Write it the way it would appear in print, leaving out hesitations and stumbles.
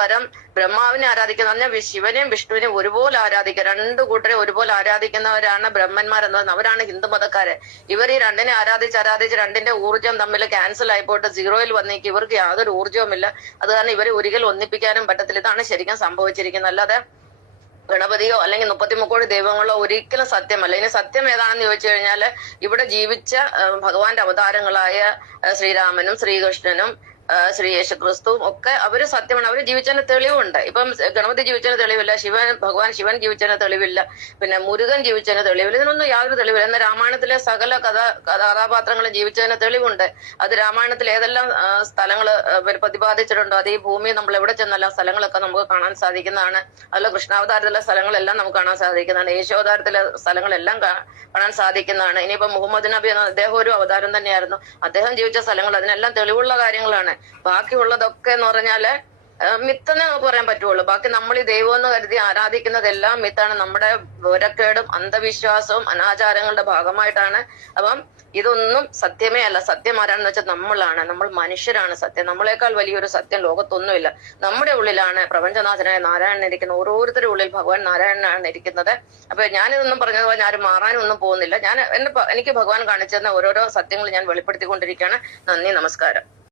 പ്രകാരം ബ്രഹ്മാവിനെ ആരാധിക്കുന്ന പറഞ്ഞാൽ ശിവനെയും വിഷ്ണുവിനെയും ഒരുപോലെ ആരാധിക്കുക, രണ്ടു കൂട്ടരെ ഒരുപോലെ ആരാധിക്കുന്നവരാണ് ബ്രഹ്മന്മാർ എന്ന്. അവരാണ് ഹിന്ദു മതക്കാര്. ഇവർ ഈ രണ്ടിനെ ആരാധിച്ച് രണ്ടിന്റെ ഊർജ്ജം തമ്മിൽ ക്യാൻസൽ ആയിപ്പോട്ട് സീറോയിൽ വന്നേക്ക് ഇവർക്ക് യാതൊരു ഊർജ്ജവുമില്ല. അത് കാരണം ഇവരെ ഒരിക്കലും ഒന്നിപ്പിക്കാനും പറ്റത്തില്ല. ഇതാണ് ശരിക്കും സംഭവിച്ചിരിക്കുന്നത്. അല്ലാതെ ഗണപതിയോ അല്ലെങ്കിൽ 33 ദൈവങ്ങളോ ഒരിക്കലും സത്യമല്ല. ഇനി സത്യം ഏതാണെന്ന് ചോദിച്ചു കഴിഞ്ഞാൽ ഇവിടെ ജീവിച്ച ഭഗവാന്റെ അവതാരങ്ങളായ ശ്രീരാമനും ശ്രീകൃഷ്ണനും ശ്രീ യേശുക്രിസ്തുവും ഒക്കെ അവര് സത്യമാണ്. അവര് ജീവിച്ചതിന് തെളിവുണ്ട്. ഇപ്പം ഗണപതി ജീവിച്ചതിന് തെളിവില്ല, ഭഗവാൻ ശിവൻ ജീവിച്ചതിന് തെളിവില്ല, പിന്നെ മുരുകൻ ജീവിച്ചതിന് തെളിവില്ല. ഇതിനൊന്നും യാതൊരു തെളിവില്ല. എന്നാൽ രാമായണത്തിലെ സകല കഥാപാത്രങ്ങളും ജീവിച്ചതിന് തെളിവുണ്ട്. അത് രാമായണത്തിൽ ഏതെല്ലാം സ്ഥലങ്ങൾ പ്രതിപാദിച്ചിട്ടുണ്ടോ അത് ഈ ഭൂമി നമ്മൾ എവിടെ ചെന്നെല്ലാം സ്ഥലങ്ങളൊക്കെ നമുക്ക് കാണാൻ സാധിക്കുന്നതാണ്. അതുപോലെ കൃഷ്ണാവതാരത്തിലെ സ്ഥലങ്ങളെല്ലാം നമുക്ക് കാണാൻ സാധിക്കുന്നതാണ്. യേശോവതാരത്തിലെ സ്ഥലങ്ങളെല്ലാം കാണാൻ സാധിക്കുന്നതാണ്. ഇനിയിപ്പോ മുഹമ്മദ് നബി എന്ന അദ്ദേഹം ഒരു അവതാരം തന്നെയായിരുന്നു. അദ്ദേഹം ജീവിച്ച സ്ഥലങ്ങൾ അതിനെല്ലാം തെളിവുള്ള കാര്യങ്ങളാണ്. ബാക്കിയുള്ളതൊക്കെ എന്ന് പറഞ്ഞാല് മിത്തെന്നേ നമുക്ക് പറയാൻ പറ്റുള്ളൂ. ബാക്കി നമ്മൾ ഈ ദൈവം എന്ന് കരുതി ആരാധിക്കുന്നതെല്ലാം മിത്താണ്. നമ്മുടെ വിവരക്കേടും അന്ധവിശ്വാസവും അനാചാരങ്ങളുടെ ഭാഗമായിട്ടാണ്. അപ്പം ഇതൊന്നും സത്യമേ അല്ല. സത്യം ആരാണെന്ന് വെച്ചാൽ നമ്മളാണ്, നമ്മൾ മനുഷ്യരാണ് സത്യം. നമ്മളെക്കാൾ വലിയൊരു സത്യം ലോകത്തൊന്നുമില്ല. നമ്മുടെ ഉള്ളിലാണ് പ്രപഞ്ചനാഥനായ നാരായണൻ ഇരിക്കുന്നത്. ഓരോരുത്തരുടെ ഉള്ളിൽ ഭഗവാൻ നാരായണനാണ് ഇരിക്കുന്നത്. അപ്പൊ ഞാനിതൊന്നും പറഞ്ഞത് പോലെ ആരും മാറാനും ഒന്നും പോകുന്നില്ല. എനിക്ക് ഭഗവാൻ കാണിച്ചു തന്ന ഓരോരോ സത്യങ്ങൾ ഞാൻ വെളിപ്പെടുത്തിക്കൊണ്ടിരിക്കുകയാണ്. നന്ദി, നമസ്കാരം.